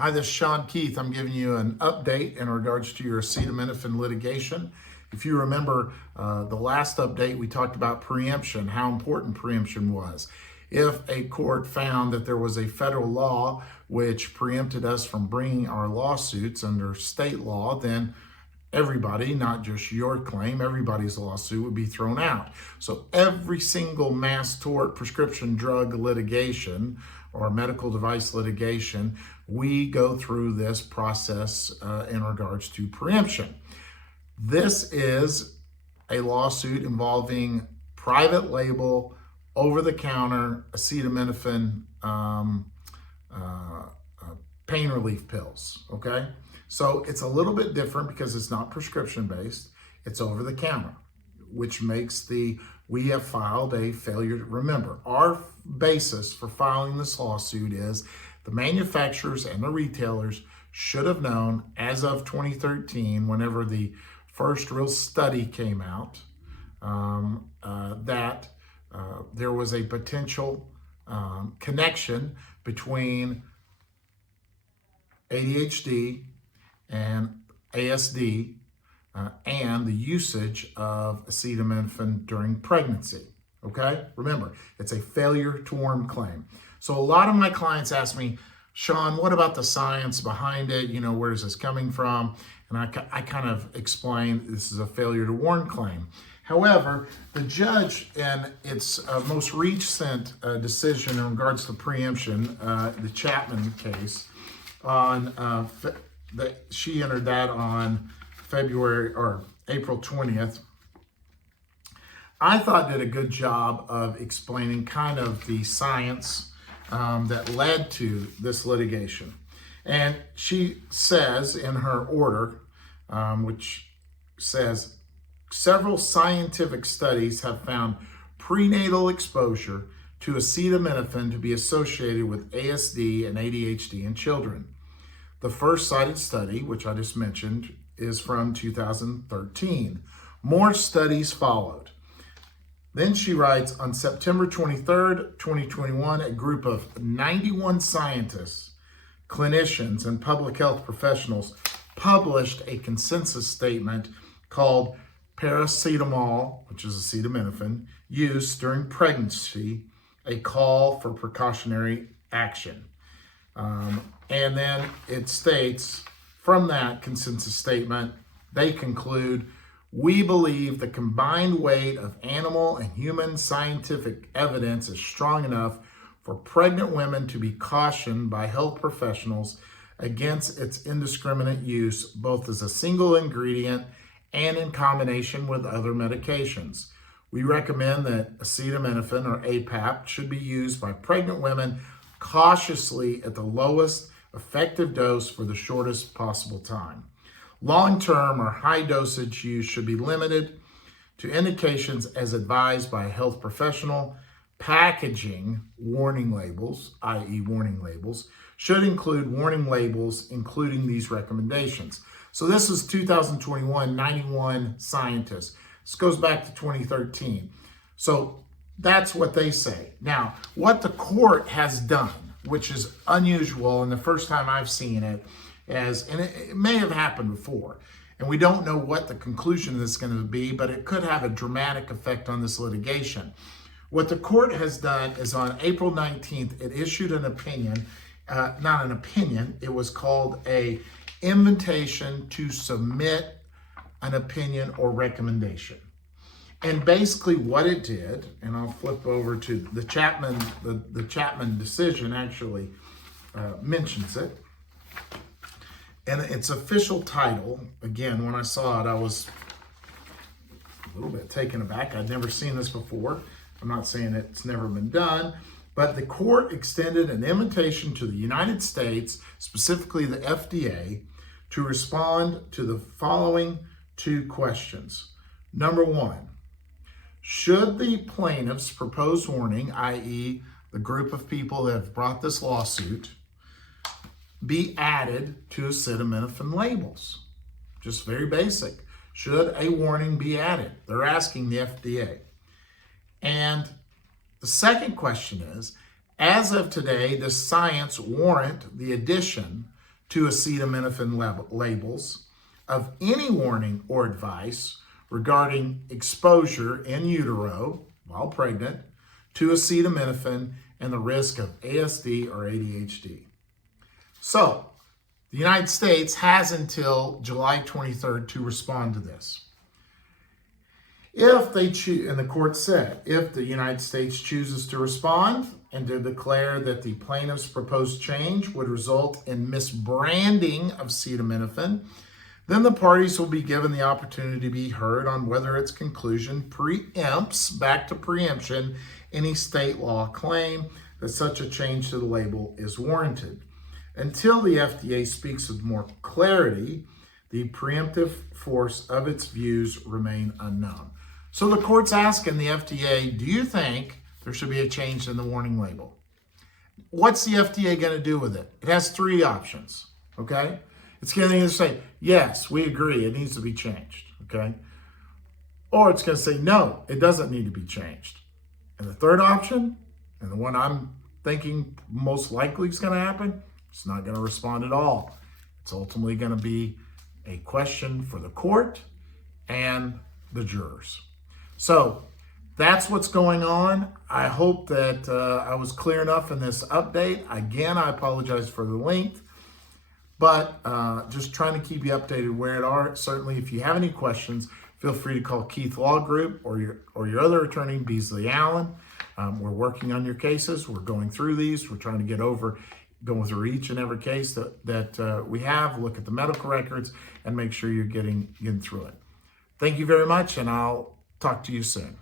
Hi, this is Sean Keith. I'm giving you an update in regards to your acetaminophen litigation. If you remember the last update, we talked about preemption, how important preemption was. If a court found that there was a federal law which preempted us from bringing our lawsuits under state law, then everybody, not just your claim, everybody's lawsuit would be thrown out. So every single mass tort prescription drug litigation or medical device litigation, we go through this process in regards to preemption. This is a lawsuit involving private label, over-the-counter acetaminophen pain relief pills, okay? So it's a little bit different because it's not prescription-based, it's over-the-counter, which makes we have filed a failure to remember. Our basis for filing this lawsuit is the manufacturers and the retailers should have known as of 2013, whenever the first real study came out, that there was a potential connection between ADHD and ASD and the usage of acetaminophen during pregnancy, okay? Remember, it's a failure to warn claim. So a lot of my clients ask me, Sean, what about the science behind it? You know, where is this coming from? And I kind of explain this is a failure to warn claim. However, the judge in its most recent decision in regards to preemption, the Chapman case, she entered that on April 20th, I thought did a good job of explaining kind of the science that led to this litigation. And she says in her order, which says, several scientific studies have found prenatal exposure to acetaminophen to be associated with ASD and ADHD in children. The first cited study, which I just mentioned, is from 2013. More studies followed. Then she writes, on September 23rd, 2021, a group of 91 scientists, clinicians, and public health professionals published a consensus statement called Paracetamol, which is acetaminophen, use during pregnancy, a call for precautionary action. And then it states, from that consensus statement, they conclude, we believe the combined weight of animal and human scientific evidence is strong enough for pregnant women to be cautioned by health professionals against its indiscriminate use, both as a single ingredient and in combination with other medications. We recommend that acetaminophen, or APAP, should be used by pregnant women cautiously at the lowest effective dose for the shortest possible time. Long-term or high dosage use should be limited to indications as advised by a health professional. Packaging warning labels, i.e. warning labels, should include warning labels including these recommendations. So this is 2021, 91 scientists. This goes back to 2013. So that's what they say. Now, what the court has done, which is unusual and the first time I've seen it, and it may have happened before, and we don't know what the conclusion of this is going to be, but it could have a dramatic effect on this litigation. What the court has done is on April 19th, it issued an opinion, not an opinion, it was called a invitation to submit an opinion or recommendation. And basically what it did, and I'll flip over to the Chapman, the Chapman decision actually mentions it. And its official title, again, when I saw it, I was a little bit taken aback. I'd never seen this before. I'm not saying it's never been done, but the court extended an invitation to the United States, specifically the FDA, to respond to the following two questions. Number one, should the plaintiff's proposed warning, i.e. the group of people that have brought this lawsuit, be added to acetaminophen labels? Just very basic. Should a warning be added? They're asking the FDA. And the second question is, as of today, does science warrant the addition to acetaminophen labels of any warning or advice regarding exposure in utero while pregnant to acetaminophen and the risk of ASD or ADHD. So, the United States has until July 23rd to respond to this. If they choose, and the court said, if the United States chooses to respond and to declare that the plaintiff's proposed change would result in misbranding of acetaminophen, then the parties will be given the opportunity to be heard on whether its conclusion preempts, back to preemption, any state law claim that such a change to the label is warranted. Until the FDA speaks with more clarity, the preemptive force of its views remain unknown. So the court's asking the FDA, do you think there should be a change in the warning label? What's the FDA going to do with it? It has three options, okay? It's going to either say, yes, we agree, it needs to be changed, okay? Or it's going to say, no, it doesn't need to be changed. And the third option, and the one I'm thinking most likely is going to happen, it's not going to respond at all. It's ultimately going to be a question for the court and the jurors. So that's what's going on. I hope that I was clear enough in this update. Again, I apologize for the length, but just trying to keep you updated where it are. Certainly, if you have any questions, feel free to call Keith Law Group or your other attorney, Beasley Allen. We're working on your cases. We're going through these. We're trying to going through each and every case that we have, look at the medical records, and make sure you're getting through it. Thank you very much, and I'll talk to you soon.